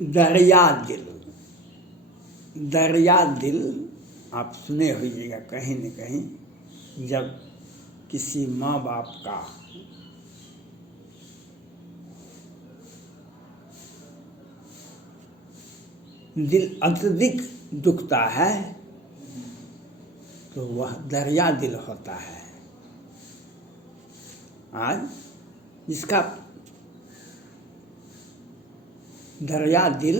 दरिया दिल, दरिया दिल आप सुने होइएगा कहीं न कहीं। जब किसी माँ बाप का दिल अत्यधिक दुखता है तो वह दरिया दिल होता है। आज जिसका दरिया दिल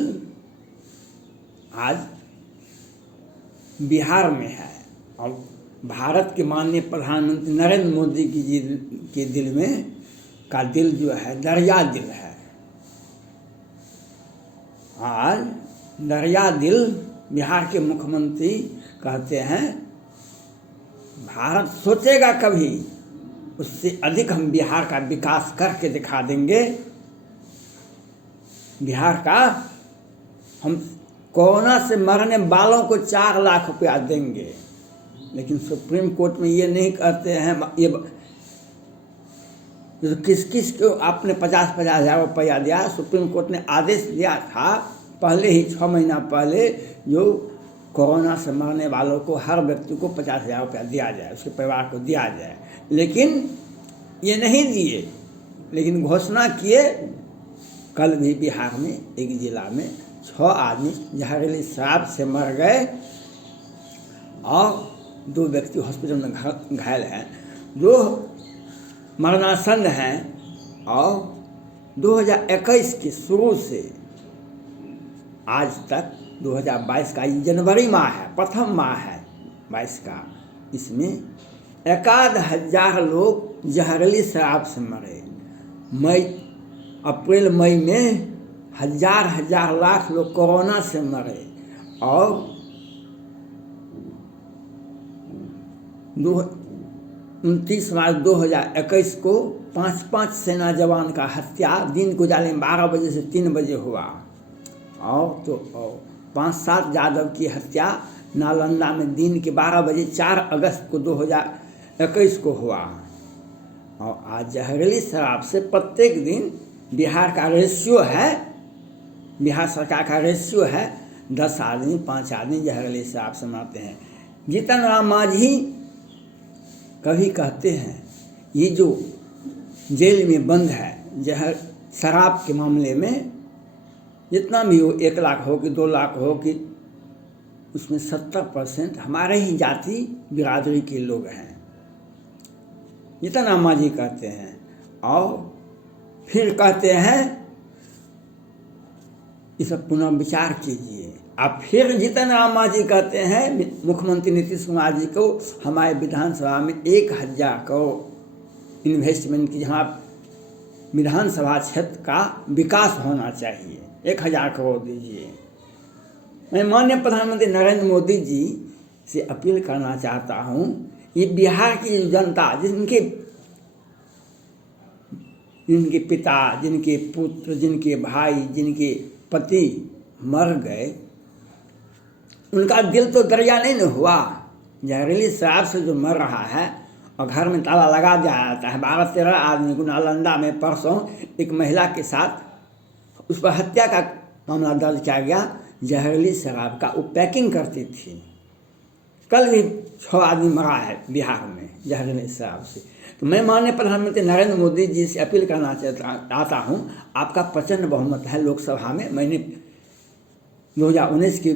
आज बिहार में है और भारत के माननीय प्रधानमंत्री नरेंद्र मोदी जी के दिल में का दिल जो है दरिया दिल है। आज दरिया दिल बिहार के मुख्यमंत्री कहते हैं भारत सोचेगा कभी उससे अधिक हम बिहार का विकास करके दिखा देंगे। बिहार का हम कोरोना से मरने वालों को 4 लाख रुपया देंगे। लेकिन सुप्रीम कोर्ट में ये नहीं कहते हैं, ये किस किस को आपने 50-50 हज़ार रुपया दिया। सुप्रीम कोर्ट ने आदेश दिया था पहले ही 6 महीना पहले, जो कोरोना से मरने वालों को हर व्यक्ति को 50,000 रुपया दिया जाए, उसके परिवार को दिया जाए। लेकिन ये नहीं दिए, लेकिन घोषणा किए। कल भी बिहार में एक जिला में 6 आदमी जहरीली शराब से मर गए और 2 व्यक्ति हॉस्पिटल में घायल हैं, जो मरणासन्न हैं। और 2021 के शुरू से आज तक 2022 का जनवरी माह है, प्रथम माह है 22 का, इसमें 1,000 लोग जहरीली शराब से मरे। अप्रैल मई में हजार लाख लोग कोरोना से मरे। और 29 मार्च 2021 को 5 सेना जवान का हत्या दिन को जाने 12 बजे से 3 बजे हुआ। और 5-7 यादव की हत्या नालंदा में दिन के 12 बजे 4 अगस्त को 2021 को हुआ। और आज जहरीली शराब से प्रत्येक दिन बिहार का रेशियो है, बिहार सरकार का रेशियो है 10 आदमी 5 आदमी जहरीली शराब से मरते हैं। जीतन राम मांझी कभी कहते हैं ये जो जेल में बंद है जहर शराब के मामले में, जितना भी हो 1 लाख हो कि 2 लाख हो कि उसमें 70% हमारे ही जाति बिरादरी के लोग हैं, जीतन राम मांझी कहते हैं। और फिर कहते हैं इस पर पुनः विचार कीजिए। अब फिर जीतन राम मांझी कहते हैं मुख्यमंत्री नीतीश कुमार जी को हमारे विधानसभा में 1,000 करोड़ इन्वेस्टमेंट की, जहाँ विधानसभा क्षेत्र का विकास होना चाहिए, 1,000 करोड़ दीजिए। मैं माननीय प्रधानमंत्री नरेंद्र मोदी जी से अपील करना चाहता हूँ, ये बिहार की जनता जिनके पिता, जिनके पुत्र, जिनके भाई, जिनके पति मर गए, उनका दिल तो दरिया नहीं न हुआ। जहरीली शराब से जो मर रहा है और घर में ताला लगा दिया जाता है। 12-13 आदमी को नालंदा में परसों एक महिला के साथ उस पर हत्या का मामला दर्ज किया गया। जहरीली शराब का वो पैकिंग करती थी। कल भी 6 आदमी मरा है बिहार में जहरीली शराब से। तो मैं माननीय प्रधानमंत्री नरेंद्र मोदी जी से अपील करना चाहता हूँ, आपका प्रचंड बहुमत है लोकसभा में। मैंने 2019 के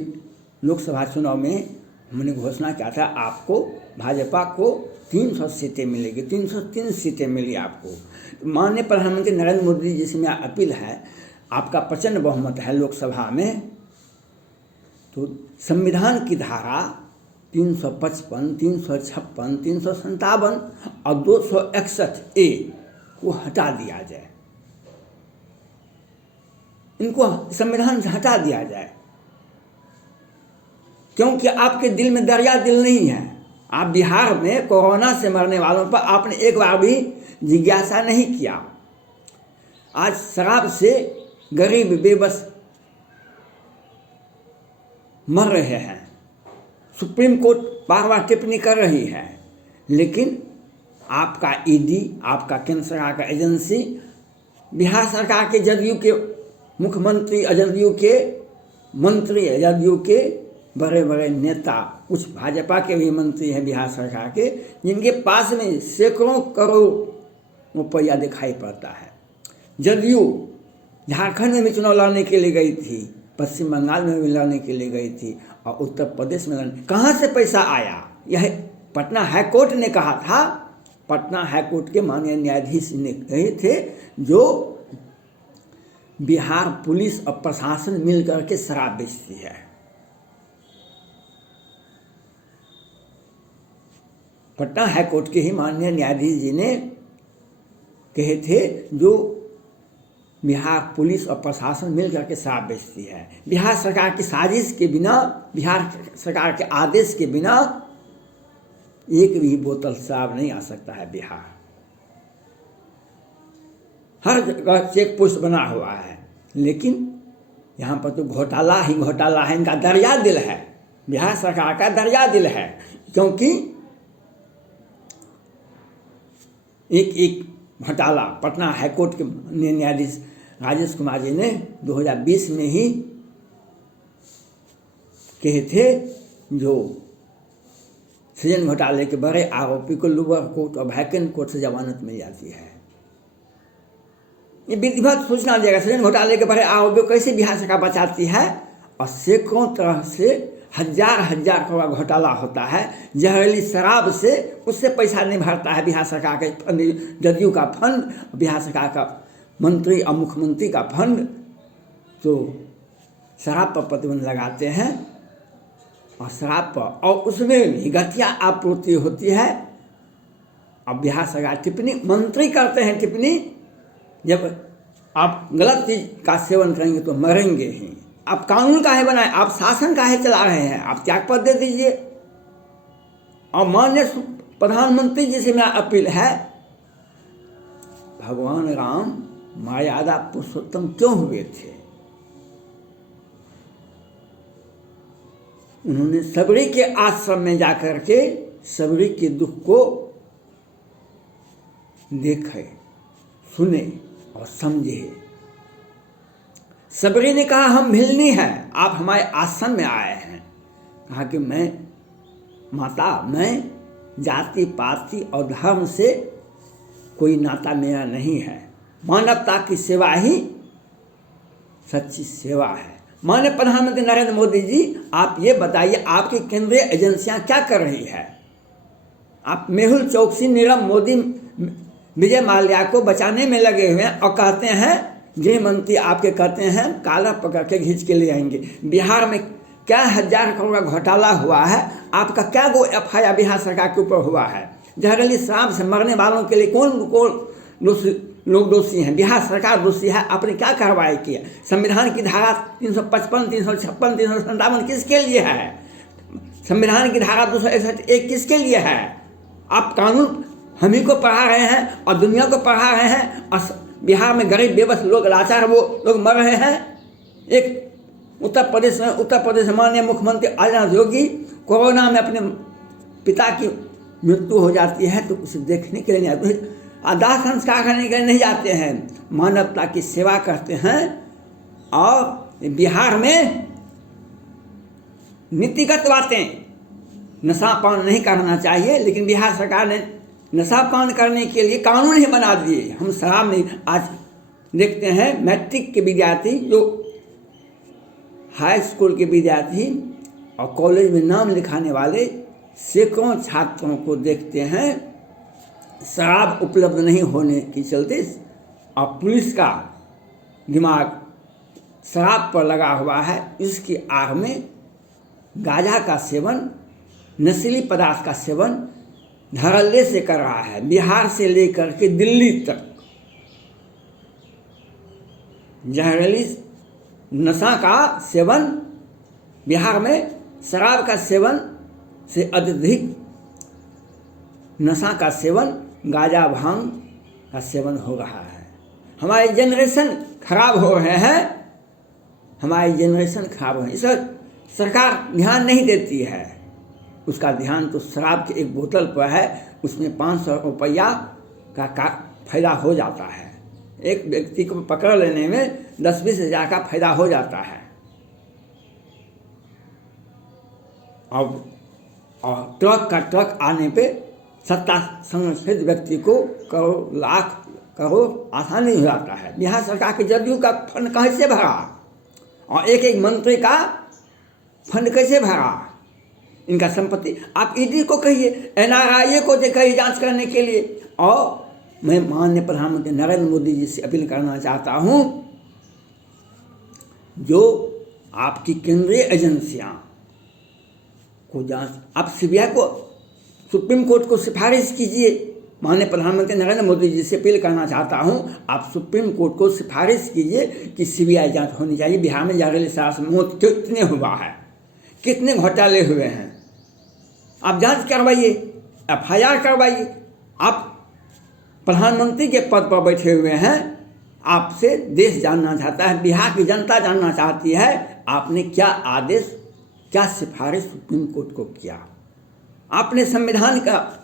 लोकसभा चुनाव में हमने घोषणा किया था आपको, भाजपा को 300 सीटें मिलेगी, 303 सीटें मिली आपको। तो माननीय प्रधानमंत्री नरेंद्र मोदी जी से मेरा अपील है, आपका प्रचंड बहुमत है लोकसभा में, तो संविधान की धारा 355, 356, 357 और 261A को हटा दिया जाए। इनको संविधान से हटा दिया जाए, क्योंकि आपके दिल में दरिया दिल नहीं है। आप बिहार में कोरोना से मरने वालों पर आपने एक बार भी जिज्ञासा नहीं किया। आज शराब से गरीब बेबस मर रहे हैं। सुप्रीम कोर्ट बार बार टिप्पणी कर रही है, लेकिन आपका ईडी, आपका केंद्र सरकार का एजेंसी बिहार सरकार के जदयू के मुख्यमंत्री, जदयू के मंत्री, जदयू के बड़े बड़े नेता, कुछ भाजपा के भी मंत्री हैं बिहार सरकार के, जिनके पास में सैकड़ों करोड़ रुपया दिखाई पड़ता है। जदयू झारखंड में भी चुनाव लड़ने के लिए गई थी, पश्चिम बंगाल में भी लड़ने के लिए गई थी, और उत्तर प्रदेश में लड़ने, कहाँ से पैसा आया? यह पटना हाईकोर्ट ने कहा था, पटना हाईकोर्ट के माननीय न्यायाधीश ने कहे थे, जो बिहार पुलिस और प्रशासन मिलकर के शराब बेचती है। पटना हाईकोर्ट के ही माननीय न्यायाधीश जी ने कहे थे, जो बिहार पुलिस और प्रशासन मिलकर के शराब बेचती है। बिहार सरकार की साजिश के बिना, बिहार सरकार के आदेश के बिना एक भी बोतल शराब नहीं आ सकता है बिहार। हर जगह चेक पोस्ट बना हुआ है, लेकिन यहाँ पर तो घोटाला ही घोटाला है। इनका दरिया दिल है, बिहार सरकार का दरिया दिल है, क्योंकि एक घोटाला पटना हाईकोर्ट के न्यायाधीश राजेश कुमार जी ने 2020 में ही कहे थे, जो सृजन घोटाले के बड़े आरोपी को लोअर कोर्ट और वैकेंट कोर्ट से जमानत मिल जाती है। ये विधिवत सूचना देगा, सृजन घोटाले के बड़े आरोपियों को कैसे बिहार सरकार बचाती है, और सैकड़ों तरह से हजार करोड़ घोटाला होता है। जहरीली शराब से, उससे पैसा नहीं भरता है बिहार सरकार के जदयू का फंड, बिहार सरकार का मंत्री और मुख्यमंत्री का फंड। तो शराब पर प्रतिबंध लगाते हैं, और शराब पर, और उसमें भी घटिया आपूर्ति होती है। अब बिहार सरकार टिप्पणी, मंत्री करते हैं टिप्पणी, जब आप गलत चीज का सेवन करेंगे तो मरेंगे ही। आप कानून काहे बनाए, आप शासन काहे चला रहे हैं, आप त्यागपत्र दे दीजिए। और माननीय प्रधानमंत्री जी से मेरा अपील है, भगवान राम मर्यादा पुरुषोत्तम क्यों हुए थे? उन्होंने सबरी के आश्रम में जाकर के सबरी के दुख को देखे, सुने और समझे। सबरी ने कहा, हम भिलनी हैं, आप हमारे आश्रम में आए हैं। कहा कि मैं माता, मैं जाति पाति और धर्म से कोई नाता मेरा नहीं है, मानवता की सेवा ही सच्ची सेवा है। माननीय प्रधानमंत्री नरेंद्र मोदी जी, आप ये बताइए, आपकी केंद्रीय एजेंसियां क्या कर रही है? आप मेहुल चौकसी, नीरव मोदी, विजय माल्या को बचाने में लगे हुए हैं, और कहते हैं, गृह मंत्री आपके कहते हैं काला पकड़ के खींच के ले आएंगे। बिहार में क्या हजार करोड़ का घोटाला हुआ है, आपका क्या गो FIR बिहार सरकार के ऊपर हुआ है? जहरीली शराब से मरने वालों के लिए कौन लोग दोषी हैं? बिहार सरकार दोषी है। आपने क्या कार्रवाई किया? संविधान की धारा 355, 356, 357 किसके लिए है? संविधान की धारा 261 किसके लिए है? आप कानून हम ही को पढ़ा रहे हैं और दुनिया को पढ़ा रहे हैं, और बिहार में गरीब बेबस लोग, लाचार वो लोग मर रहे हैं। एक उत्तर प्रदेश माननीय मुख्यमंत्री आदित्यनाथ योगी कोरोना में अपने पिता की मृत्यु हो जाती है तो उसे देखने के लिए नहीं आते, दाह संस्कार करने के लिए नहीं जाते हैं, मानवता की सेवा करते हैं। और बिहार में नीतिगत बातें, नशा पान नहीं करना चाहिए, लेकिन बिहार सरकार ने नशा पान करने के लिए कानून ही बना दिए। हम शराब नहीं, आज देखते हैं मैट्रिक के विद्यार्थी, जो हाई स्कूल के विद्यार्थी और कॉलेज में नाम लिखाने वाले सैकड़ों छात्रों को देखते हैं शराब उपलब्ध नहीं होने के चलते, और पुलिस का दिमाग शराब पर लगा हुआ है। इसकी आड़ में गांजा का सेवन, नशीली पदार्थ का सेवन धड़ल्ले से कर रहा है। बिहार से लेकर के दिल्ली तक जहरीली नशा का सेवन, बिहार में शराब का सेवन से अत्यधिक नशा का सेवन, गांजा भांग का सेवन हो रहा है। हमारे जनरेशन खराब हो रहे हैं, हमारी जनरेशन खराब हो रही है। इस पर सरकार ध्यान नहीं देती है। उसका ध्यान तो शराब के एक बोतल पर है, उसमें 500 रुपया का फायदा हो जाता है। एक व्यक्ति को पकड़ लेने में 10-20 हज़ार का फायदा हो जाता है। अब और ट्रक का ट्रक आने पे सत्ता संरक्षित व्यक्ति को करोड़ लाख करोड़ आसानी हो जाता है। बिहार सरकार के जदयू का फंड कैसे भरा और एक एक मंत्री का फंड कैसे भरा, इनका संपत्ति आप ईडी को कहिए, NRI को कहिए जांच करने के लिए। और मैं माननीय प्रधानमंत्री नरेंद्र मोदी जी से अपील करना चाहता हूँ, जो आपकी केंद्रीय एजेंसियाँ को जांच, आप CBI को, सुप्रीम कोर्ट को सिफारिश कीजिए। माननीय प्रधानमंत्री नरेंद्र मोदी जी से अपील करना चाहता हूँ, आप सुप्रीम कोर्ट को सिफारिश कीजिए कि CBI जांच होनी चाहिए। बिहार में जहरीली शराब से मौत कितने हुआ है, कितने घोटाले हुए हैं, आप जांच करवाइए, FIR करवाइए। आप प्रधानमंत्री के पद पर बैठे हुए हैं, आपसे देश जानना चाहता है, बिहार की जनता जानना चाहती है, आपने क्या आदेश, क्या सिफारिश सुप्रीम कोर्ट को किया। आपने संविधान का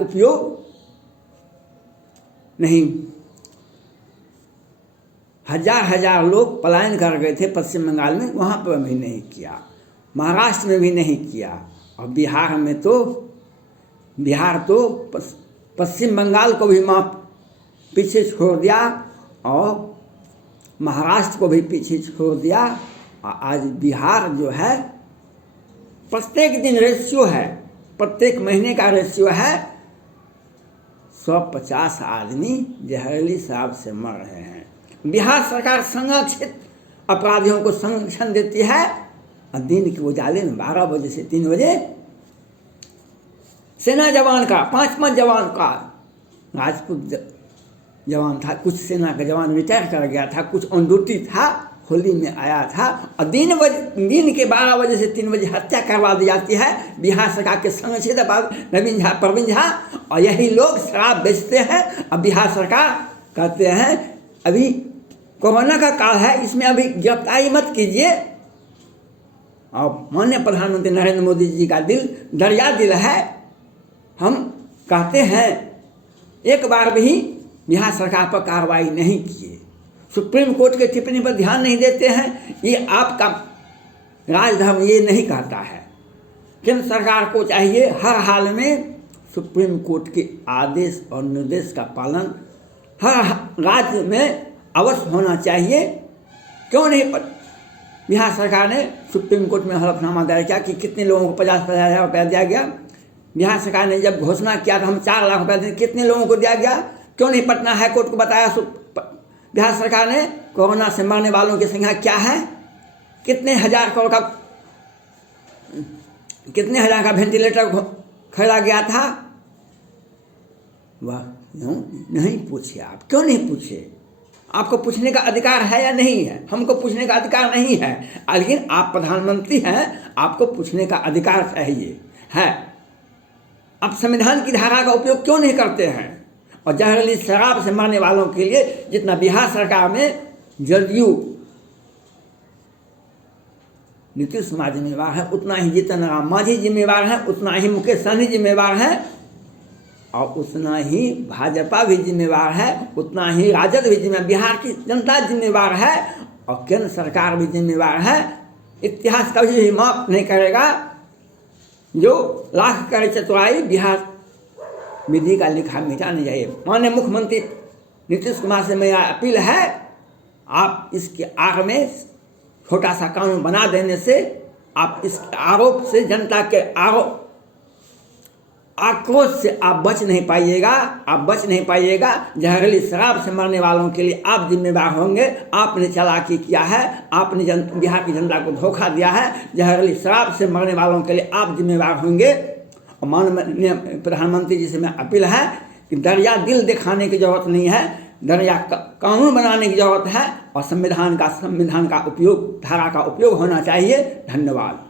उपयोग नहीं, हजार लोग पलायन कर गए थे पश्चिम बंगाल में, वहाँ पर भी नहीं किया, महाराष्ट्र में भी नहीं किया, और बिहार तो पश्चिम बंगाल को भी पीछे छोड़ दिया और महाराष्ट्र को भी पीछे छोड़ दिया। और आज बिहार जो है प्रत्येक दिन रेशियो है, प्रत्येक महीने का रेशियो है, 150 आदमी जहरीली शराब से मर रहे हैं। बिहार सरकार संरक्षित अपराधियों को संरक्षण देती है और दिन के उजाले में 12 बजे से 3 बजे सेना जवान का 5 जवान का, राजपूत जवान था, कुछ सेना का जवान रिटायर कर गया था, कुछ ऑन ड्यूटी था, होली में आया था, और दिन के 12 बजे से 3 बजे हत्या करवा दी जाती है। बिहार सरकार के संरक्षित नवीन झा, प्रवीण झा, और यही लोग शराब बेचते हैं। अब बिहार सरकार कहते हैं अभी कोरोना का काल है, इसमें अभी गिरफ्तारी मत कीजिए। और माननीय प्रधानमंत्री नरेंद्र मोदी जी का दिल दरिया दिल है, हम कहते हैं एक बार भी बिहार सरकार पर कार्रवाई नहीं किए, सुप्रीम कोर्ट के टिप्पणी पर ध्यान नहीं देते हैं, ये आपका राजधर्म ये नहीं कहता है। केंद्र सरकार को चाहिए हर हाल में सुप्रीम कोर्ट के आदेश और निर्देश का पालन हर राज्य में अवश्य होना चाहिए। क्यों नहीं बिहार सरकार ने सुप्रीम कोर्ट में हलफनामा दायर किया कि कितने लोगों को 50-50 हज़ार रुपया दिया गया। बिहार सरकार ने जब घोषणा किया था हम 4 लाख रुपया दें, कितने लोगों को दिया गया। क्यों नहीं पटना हाई कोर्ट को बताया बिहार सरकार ने कोरोना से मरने वालों की संख्या क्या है, कितने हजार का वेंटिलेटर खरीदा गया था। वह क्यों नहीं पूछे, आप क्यों नहीं पूछे। आपको पूछने का अधिकार है या नहीं है, हमको पूछने का अधिकार नहीं है, लेकिन आप प्रधानमंत्री हैं, आपको पूछने का अधिकार चाहिए है। आप संविधान की धारा का उपयोग क्यों नहीं करते हैं। और जहरीली शराब से मरने वालों के लिए जितना बिहार सरकार में जदयू नीतीश कुमार जिम्मेवार है, उतना ही जीतन राम मांझी जिम्मेवार है, उतना ही मुकेश सहनी जिम्मेवार है, और उतना ही भाजपा भी जिम्मेवार है, उतना ही राजद भी जिम्मेवार, बिहार की जनता जिम्मेवार है, और केंद्र सरकार भी जिम्मेवार है। इतिहास कभी भी माफ नहीं करेगा। जो लाख करे चतुराई, बिहार विधि का लिखा मिटा नहीं जाए। माननीय मुख्यमंत्री नीतीश कुमार से मेरा अपील है, आप इसके आग में छोटा सा कानून बना देने से आप इस आरोप से, जनता के आक्रोश से आप बच नहीं पाइएगा। जहरीली शराब से मरने वालों के लिए आप जिम्मेवार होंगे। आपने चालाकी किया है, आपने बिहार की जनता को धोखा दिया है। जहरीली शराब से मरने वालों के लिए आप जिम्मेवार होंगे। और माननीय प्रधानमंत्री जी से मैं अपील है कि दरिया दिल दिखाने की जरूरत नहीं है, दरिया कानून बनाने की जरूरत है, और संविधान का उपयोग, धारा का उपयोग होना चाहिए। धन्यवाद।